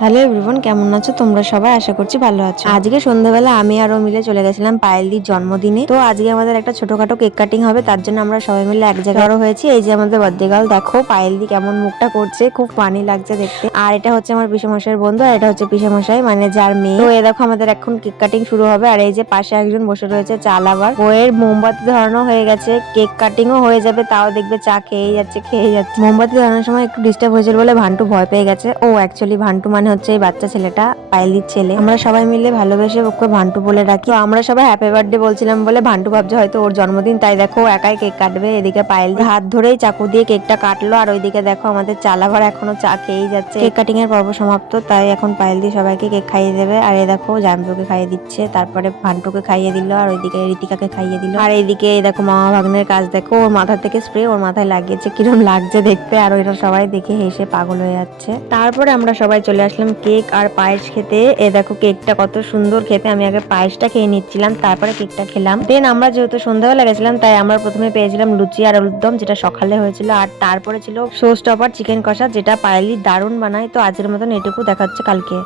Hello everyone, কেমন আছো তোমরা সবাই? আশা করছি ভালো আছো। আজকে সন্ধ্যাবেলা আমি আর ও মিলে চলে গেছিলাম পায়েলদির জন্মদিনে। তো আজকে আমাদের একটা ছোটখাটো কেক কাটিং হবে, তার জন্য আমরা সবাই মিলে এক জায়গায় জড়ো হয়েছি। এই যে আমাদের বার্থডে গার্ল, দেখো পায়েলদি কেমন মুখটা করছে, খুব ফানি লাগছে দেখতে। আর এটা হচ্ছে আমার পিসেমশাইয়ের বন্ধু, আর এটা হচ্ছে পিসেমশাই মানে যার মেয়ে। তো দেখো আমাদের এখন কেক কাটিং শুরু হবে। আর এই যে পাশে একজন বসে রয়েছে চা লাভার, বইয়ের মোমবাতি ধরানো হয়ে গেছে, কেক কাটিংও হয়ে যাবে, তাও দেখবে চা খেয়ে যাচ্ছে। মোমবাতি ধরানোর সময় একটু ডিস্টার্ব হয়েছিল বলে ভান্টু ভয় পেয়ে গেছে। ও অ্যাকচুয়ালি ভান্টু মানে হচ্ছে এই বাচ্চা ছেলেটা, পায়েলির ছেলে। আমরা সবাই মিলে ভালোবেসে ওকে ভান্টু বলে রাখি। তো আমরা সবাই হ্যাপি বার্থডে বলছিলাম বলে ভান্টু ভাবছে হয়তো ওর জন্মদিন, তাই দেখো একাই কেক কাটবে। এদিকে পায়েল হাত ধরেই চাকু দিয়ে কেকটা কাটলো, আর ওইদিকে দেখো আমাদের চালাভার এখনো চা খেয়েই যাচ্ছে। কেক কাটিং এর পর্ব সমাপ্ত, তাই এখন পায়েল দিয়ে সবাইকে কেক খাইয়ে দেবে। আর এই দেখো জাম্পুকে খাইয়ে দিচ্ছে, তারপরে ভান্টুকে খাইয়ে দিল, আর ওইদিকে ঋতিকাকে খাইয়ে দিল। আর এইদিকে দেখো মামা ভাগ্নের কাজ দেখো, ওর মাথা থেকে স্প্রে ওর মাথায় লাগিয়েছে, কিরম লাগছে দেখতে। আর ওইটা সবাই দেখে হেসে পাগল হয়ে যাচ্ছে। তারপরে আমরা সবাই চলে আসলাম কেক আর পায়েস খেতে। এ দেখো কেকটা কত সুন্দর খেতে। আমি আগে পায়েসটা খেয়ে নিচ্ছিলাম, তারপরে কেকটা খেলাম। দেন আমরা যেহেতু সন্ধ্যাবেলা গেছিলাম, তাই আমরা প্রথমে পেয়েছিলাম লুচি আর আলুর দম, যেটা সকালে হয়েছিল। আর তারপরে ছিল শো স্টপার চিকেন কষা, যেটা পায়েলি দারুণ বানায়। তো আজকের মতন এটুকু, দেখা হচ্ছে কালকে।